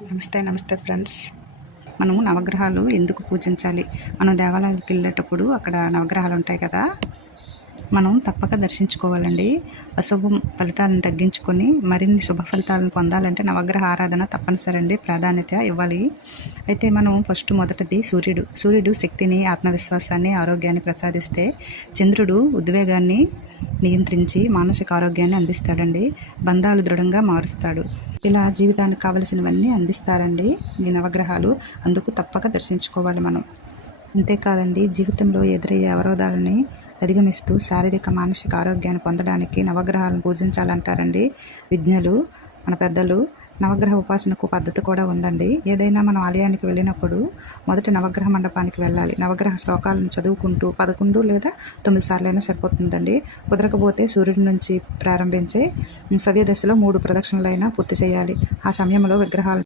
నమస్తే ఫ్రెండ్స్. మనము నవగ్రహాలు ఎందుకు పూజించాలి? మనం దేవాలయానికి వెళ్ళేటప్పుడు అక్కడ నవగ్రహాలు ఉంటాయి కదా, మనం తప్పక దర్శించుకోవాలండి. అశుభం ఫలితాలను తగ్గించుకొని మరిన్ని శుభ ఫలితాలను పొందాలంటే నవగ్రహ ఆరాధన తప్పనిసరి అండి, ప్రాధాన్యత ఇవ్వాలి. అయితే మనం మొదటిది సూర్యుడు శక్తిని, ఆత్మవిశ్వాసాన్ని, ఆరోగ్యాన్ని ప్రసాదిస్తే, చంద్రుడు ఉద్వేగాన్ని నియంత్రించి మానసిక ఆరోగ్యాన్ని అందిస్తాడండి. బంధాలు దృఢంగా మారుస్తాడు. ఇలా జీవితానికి కావలసినవన్నీ అందిస్తారండి ఈ నవగ్రహాలు. అందుకు తప్పక దర్శించుకోవాలి మనం. అంతేకాదండి, జీవితంలో ఎదురయ్యే అవరోధాలని అధిగమిస్తూ శారీరక మానసిక ఆరోగ్యాన్ని పొందడానికి నవగ్రహాలను పూజించాలంటారండి విజ్ఞులు, మన పెద్దలు. నవగ్రహ ఉపాసనకు పద్ధతి కూడా ఉందండి. ఏదైనా మనం ఆలయానికి వెళ్ళినప్పుడు మొదట నవగ్రహ మండపానికి వెళ్ళాలి. నవగ్రహ శ్లోకాలను చదువుకుంటూ 11 లేదా 9 సార్లైనా సరిపోతుందండి. కుదరకపోతే సూర్యుడి నుంచి ప్రారంభించే సవ్య దశలో 3 ప్రదక్షిణలైనా పూర్తి చేయాలి. ఆ సమయంలో విగ్రహాలు